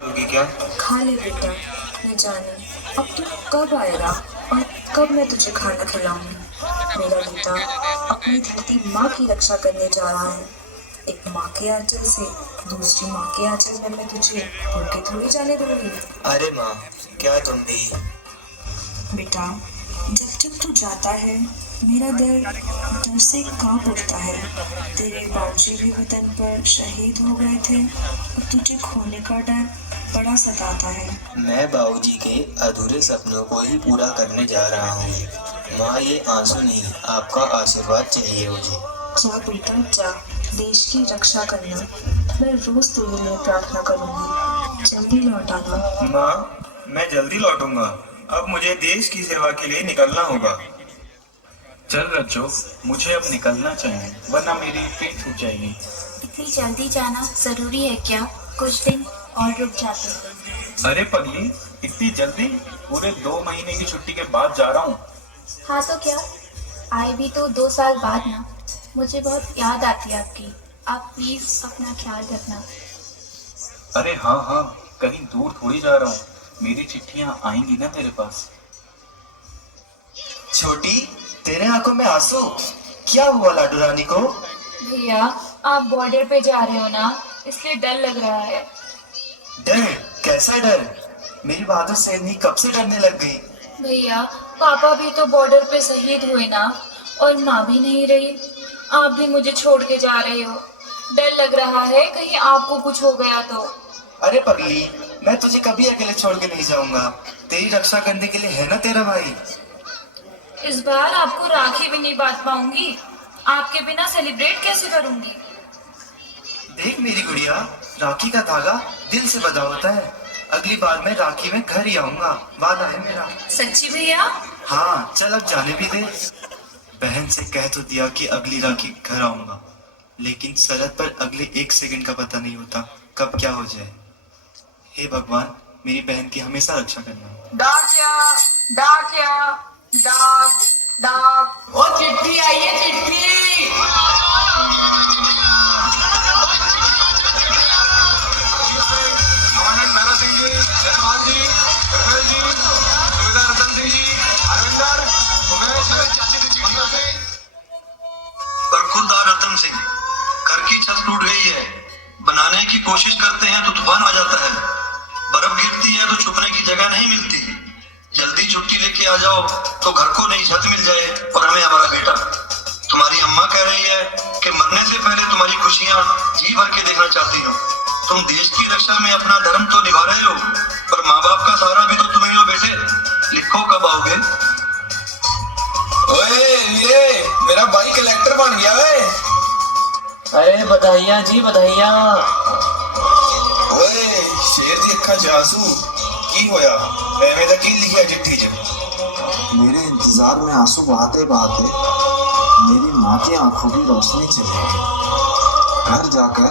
होगी क्या? खा ले बेटा, न जाने अब तू कब आएगा और कब मैं तुझे खाना खिलाऊंगी। मेरा बेटा अपनी धरती माँ की रक्षा करने जा रहा है। एक माँ के आंचल से दूसरी माँ के आंचल में मैं तुझे भूखे थोड़ी जाने दूंगी। अरे माँ, क्या तुम भी? बेटा, जब जब तू जाता है मेरा दिल डर से कांप उठता है। तेरे बाबूजी भी वतन पर शहीद हो गए थे, अब तुझे खोने का डर बड़ा सताता है। मैं बाबूजी के अधूरे सपनों को ही पूरा करने जा रहा हूँ। माँ, ये आंसू नहीं, आपका आशीर्वाद चाहिए मुझे। जा बेटा जा, देश की रक्षा करना। मैं रोज तेरे लिए प्रार्थना करूंगी, जल्दी लौट आना। माँ, मैं जल्दी लौटूंगा। अब मुझे देश की सेवा के लिए निकलना होगा। चल रज्जो, मुझे अब निकलना चाहिए वरना मेरी पेट फूट जाएगी। इतनी जल्दी जाना जरूरी है क्या? कुछ दिन और रुक जाते। अरे पगली, इतनी जल्दी? पूरे 2 महीने की छुट्टी के बाद जा रहा हूँ। हाँ तो क्या, आए भी तो 2 साल बाद ना। मुझे बहुत याद आती है आपकी। आप प्लीज अपना ख्याल रखना। अरे हाँ हाँ, कहीं दूर थोड़ी जा रहा हूँ, मेरी चिट्ठियाँ आएंगी ना तेरे पास। छोटी, तेरे आंखों में आंसू? क्या हुआ लाडू रानी को? भैया, आप बॉर्डर पे जा रहे हो ना, इसलिए डर लग रहा है। डर? कैसा डर? मेरी बहादुर सैनी कब से डरने लग गई? भैया, पापा भी तो बॉर्डर पे शहीद हुए ना, और माँ भी नहीं रही। आप भी मुझे छोड़ के जा रहे हो। डर लग रहा है कहीं आपको कुछ हो गया तो। अरे पगली, मैं तुझे कभी अकेले छोड़ के नहीं जाऊंगा। तेरी रक्षा करने के लिए है ना तेरा भाई। इस बार आपको राखी भी नहीं बांध पाऊंगी। आपके बिना सेलिब्रेट कैसे करूंगी? देख मेरी गुड़िया, राखी का धागा दिल से बंधा होता है। अगली बार मैं राखी में घर ही आऊंगा, वादा है मेरा। सच्ची भैया? हाँ, चल अब जाने भी दे। बहन से कह तो दिया कि अगली राखी घर आऊंगा, लेकिन सरहद पर अगले 1 सेकंड का पता नहीं होता कब क्या हो जाए। हे भगवान, मेरी बहन की हमेशा रक्षा करना। डाकिया, डाकिया, डाक, डाक। ओ चिट्ठी आई है, चिट्ठी। कमांडेंट भैरव सिंह जी, जसपाल जी, गुरवेल जी, सूबेदार रतन सिंह जी, अरविंदर, उमेश, मंगल सिंह। बरखुरदार रतन सिंह, घर की छत टूट गई है। बनाने की कोशिश करते हैं तो तूफान आ जाता है। बर्फ गिरती है तो छुपने की जगह नहीं मिलती। जल्दी छुट्टी लेके आ जाओ तो घर को नई छत मिल जाए और हमें हमारा बेटा। तुम्हारी अम्मा कह रही है कि मरने से पहले तुम्हारी खुशियां जी भर के देखना चाहती हो। तुम देश की रक्षा में अपना धर्म तो निभा रहे हो, पर माँ बाप का सहारा भी तो तुम्हें हो बेटे। लिखो कब आओगे? ओए वीरे, मेरा भाई कलेक्टर बन गया है। अरे बधाइयाँ जी, बधाइयाँ। ओए शेर दी अखां च आंसू की होया? एवें दा की लिखिया चिट्ठी च? मेरे इंतजार में आंसू बहाते बहाते मेरी माँ की आंखों की रोशनी चली गई। घर जाकर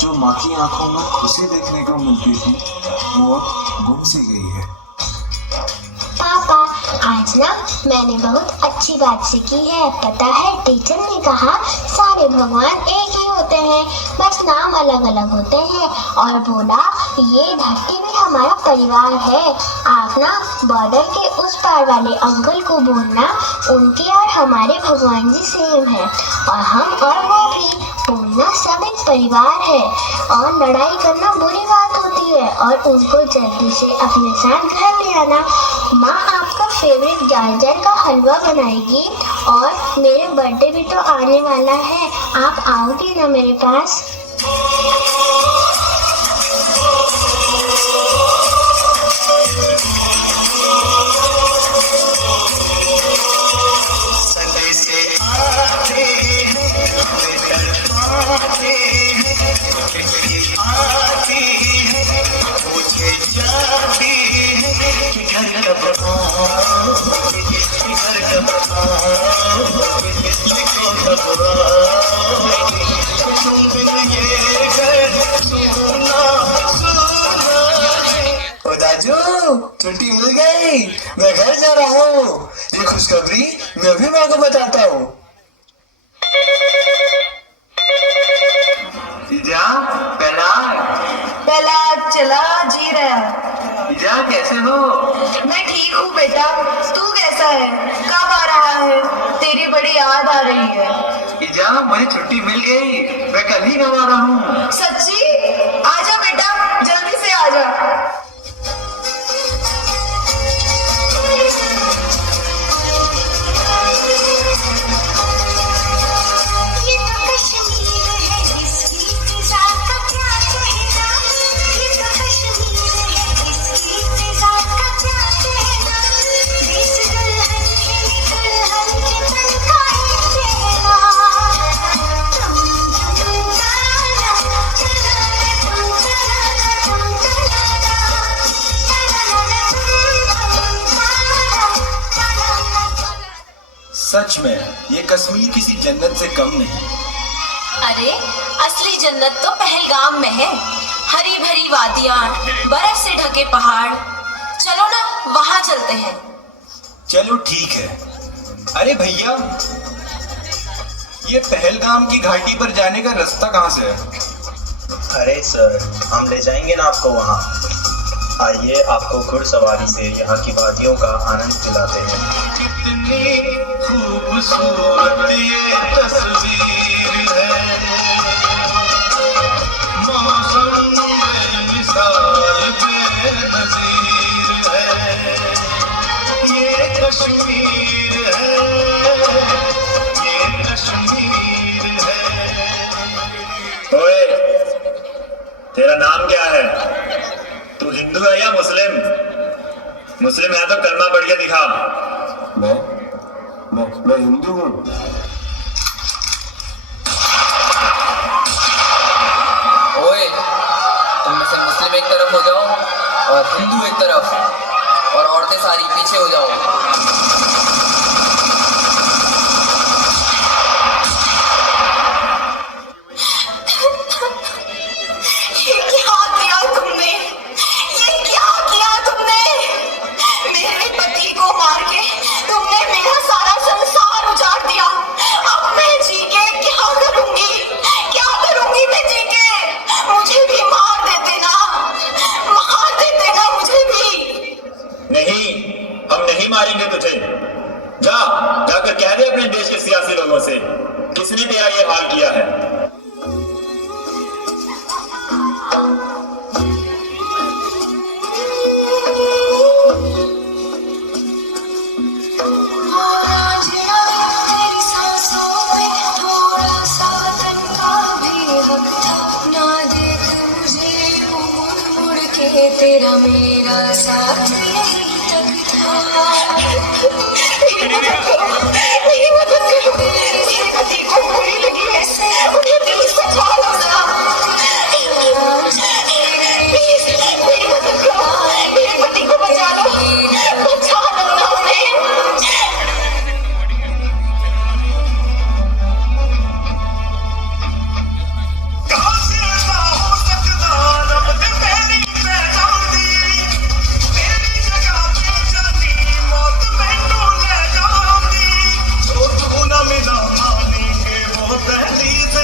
जो माँ की आंखों में खुशी देखने को मिलती थी वो अब गुम सी गई है। पापा, आज ना मैंने बहुत अच्छी बात सीखी है। पता है, टीचर ने कहा सारे भगवान एक ही होते हैं, बस नाम अलग अलग होते हैं। और बोला ये धरती भी हमारा परिवार है। आप ना बॉर्डर के उस पार वाले अंकल को बोलना, उनके और हमारे भगवान जी सेम है, और हम और वो भी बोलना, सब एक परिवार है। और लड़ाई करना बुरी बात होती है, और उनको जल्दी से अपने साथ घर ले आना। माँ आपका फेवरेट गाजर का हलवा बनाएगी, और मेरे बर्थडे भी तो आने वाला है। आप आओगे ना मेरे पास? छुट्टी मिल गई, मैं घर जा रहा हूँ। ये खुशखबरी मैं भी माँ को बताता हूँ। जीजा, प्रणाम। गला चला जी रहा है। इजा कैसे हो? मैं ठीक हूँ बेटा, तू कैसा है? कब आ रहा है? तेरी बड़ी याद आ रही है। इजा मुझे छुट्टी मिल गई, मैं कल ही घर आ रहा हूँ। सच्ची? आजा बेटा, जल्दी से आजा। सच में ये कश्मीर किसी जन्नत से कम नहीं। अरे असली जन्नत तो पहलगाम में है। हरी भरी वादियां, बर्फ से ढके पहाड़। चलो ना वहां चलते हैं। चलो ठीक है। अरे भैया, ये पहलगाम की घाटी पर जाने का रास्ता कहाँ से है? अरे सर, हम ले जाएंगे ना आपको वहाँ। आइए आपको घुड़सवारी से यहाँ की वादियों का आनंद दिलाते हैं। कितनी खूबसूरत ये तस्वीर है, मौसम बेमिसाल बेनज़ीर है, ये कश्मीर है, ये कश्मीर है। ओए, तेरा नाम क्या है? तू हिंदू है या मुस्लिम? मुस्लिम है तो कलमा पढ़ के दिखा। मैं हिंदू हूँ। ओए, तुम में से मुस्लिम एक तरफ हो जाओ और हिंदू एक तरफ, और औरतें सारी पीछे हो जाओ। ये क्या किया तुमने? ये क्या किया तुमने? मेरे पति को मार के तुमने मेरा सारा संसार उजाड़ दिया। अब मैं जी के क्या करूंगी? क्या करूंगी मैं जी के? मुझे भी मार देते ना, मार देते ना मुझे भी। नहीं, हम नहीं मारेंगे तुझे। जाकर कह दे अपने देश के सियासी लोगों से किसने तेरा ये हाल किया है। तेरा मेरा साथ यही तक था। मेरी मदद करो, मेरे पति को बुरी लगी है, उन्हें दिल से छाड़ो ना। प्लीज मेरी मदद करो, मेरे पति को बचा लो, बचा लो ना उन्हें।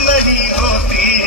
नहीं होती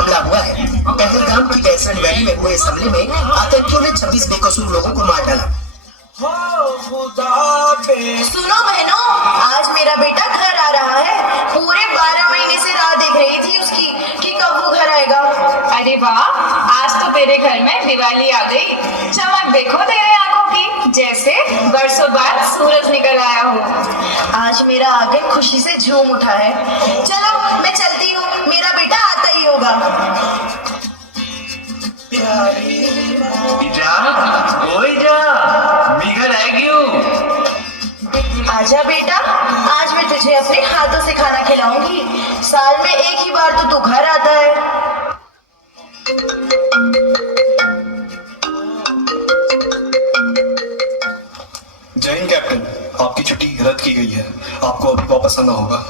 हमला हुआ है। पहलगाम की डेजर्ट वैली में हुए इस हमले में आतंकियों ने 26 बेकसूर लोगों को मार डाला। सुनो बहनों, आज मेरा बेटा घर आ रहा है। पूरे 12 महीने से राह देख रही थी उसकी कि कब वो घर आएगा। अरे वाह, आज तो तेरे घर में दिवाली आ गई। चमक देखो तेरे आंखों की, जैसे बरसों बाद सूरज निकल आया हो। आज मेरा आंगन खुशी से झूम उठा है। चलो मैं चलती हूँ, मेरा बेटा आता ही होगा। आजा बेटा, आज मैं तुझे अपने हाथों से खाना खिलाऊंगी। साल में एक ही बार तो तू घर आता है। जय हिंद कैप्टन, आपकी छुट्टी रद्द की गई है। आपको अभी वापस आना होगा।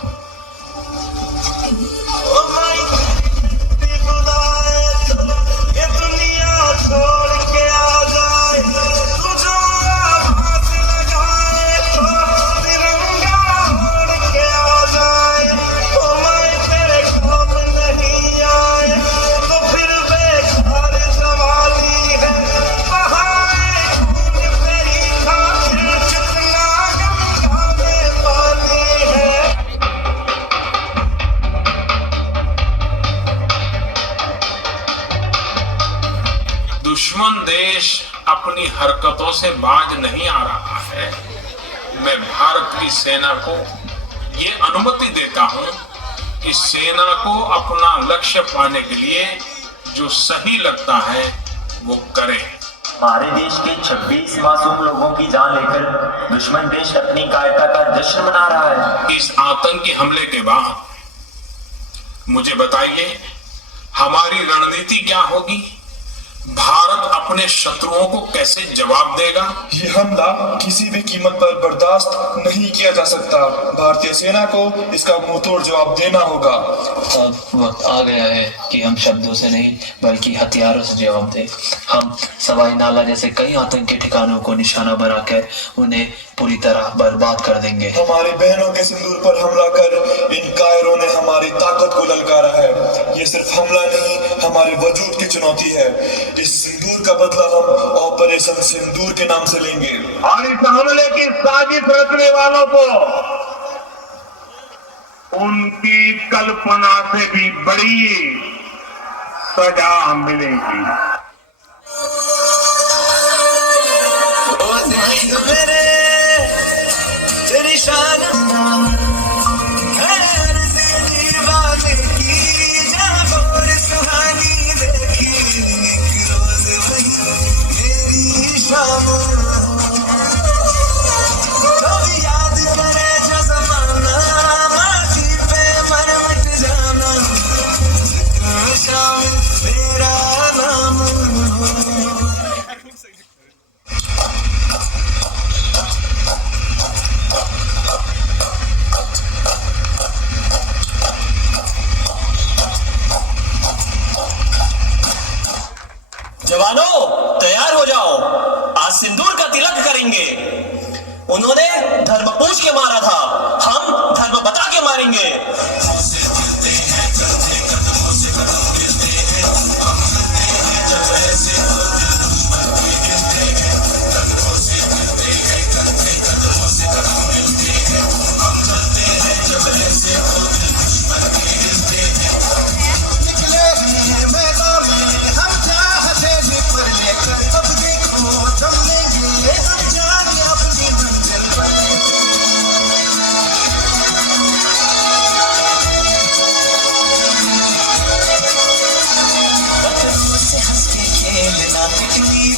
दुश्मन देश अपनी हरकतों से बाज नहीं आ रहा है। मैं भारत की सेना को ये अनुमति देता हूं कि सेना को अपना लक्ष्य पाने के लिए जो सही लगता है वो करे। हमारे देश के 26 मासूम लोगों की जान लेकर दुश्मन देश अपनी कायरता का जश्न मना रहा है। इस आतंकी हमले के बाद मुझे बताइए, हमारी रणनीति क्या होगी? भारत अपने शत्रुओं को कैसे जवाब देगा? ये हमला किसी भी कीमत पर बर्दाश्त नहीं किया जा सकता। भारतीय सेना को इसका मुंहतोड़ जवाब देना होगा। अब वक्त आ गया है कि हम शब्दों से नहीं बल्कि हथियारों से जवाब दें। हम सवाई नाला जैसे कई आतंकी ठिकानों को निशाना बनाकर उन्हें पूरी तरह बर्बाद कर देंगे। हमारी बहनों के सिंदूर पर हमला कर इन कायरों ने हमारी ताकत को ललकारा है। ये सिर्फ हमला नहीं, हमारे वजूद की चुनौती है। इस सिंदूर का बदला हम ऑपरेशन सिंदूर के नाम से लेंगे। और इस हमले की साजिश रचने वालों को उनकी कल्पना से भी बड़ी सजा मिलेगी। तेरी शान दीवाने की जहाँ और सुहानी देखी, रोज वही मेरी शाम। जो भी याद करे जो जमाना, माटी पे मर मिट जाना, शाम मेरा नाम। जवानों, तैयार हो जाओ, आज सिंदूर का तिलक करेंगे। उन्होंने धर्म पूछ के मारा था, हम धर्म बता के मारेंगे।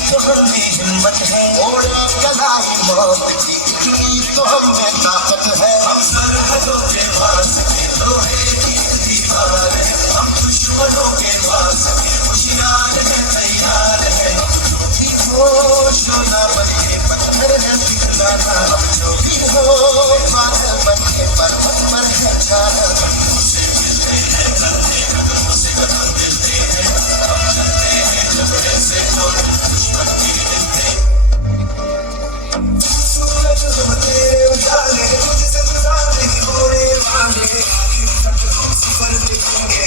तो हमें हिम्मत है, और कलाई मौत की इतनी तो हमें ताकत है। हम सरहदों के पास लोहे की दीवार है, हम दुश्मनों के पास होशियार है, तैयार है। जो भी हो सोना बनके पत्थर है पिघलाना, जो भी हो बादल बनके पर्वत पर है छाना। उसे मिलते हैं करते कदमों से कदम मिलते हैं, हम चलते हैं जब ऐसे तो तेरे उजाले तुझसे जुदा नहीं होने वाले, पर दिखेंगे।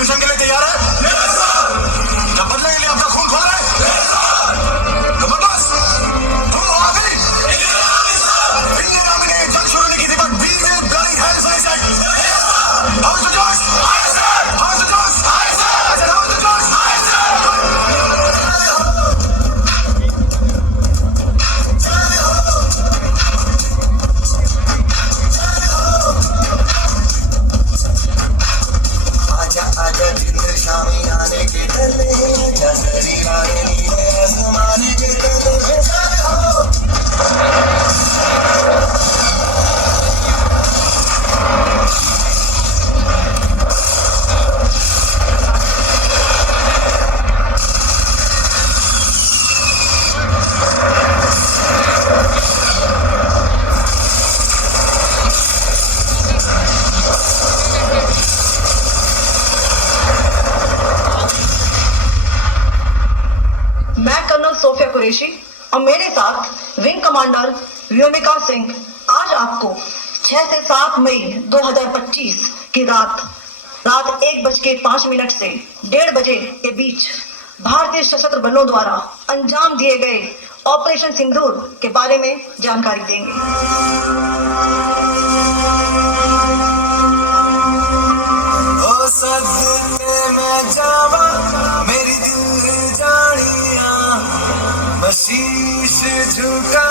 मिशन के लिए तैयार है? क्या बदले के लिए अपना खून खोल रहे हैं? जबरदस्त। तुम आगे इंडियन आर्मी ने जंग शुरू नहीं की थी, but we will bloody hell for it. How is the जॉस? हाउ इज द जॉस? I said how is the जॉस? आजा आजा दिन शामी आने के डले, आजा शरीर आने नीले आसमान के तले। मैं कर्नल सोफिया कुरैशी और मेरे साथ विंग कमांडर व्योमिका सिंह आज आपको 6 से 7 मई 2025 की रात 1:05 से 1:30 बजे के बीच भारतीय सशस्त्र बलों द्वारा अंजाम दिए गए ऑपरेशन सिंदूर के बारे में जानकारी देंगे। ओ सदके मैं जावा मेरी दिल जानिया, शीश झुका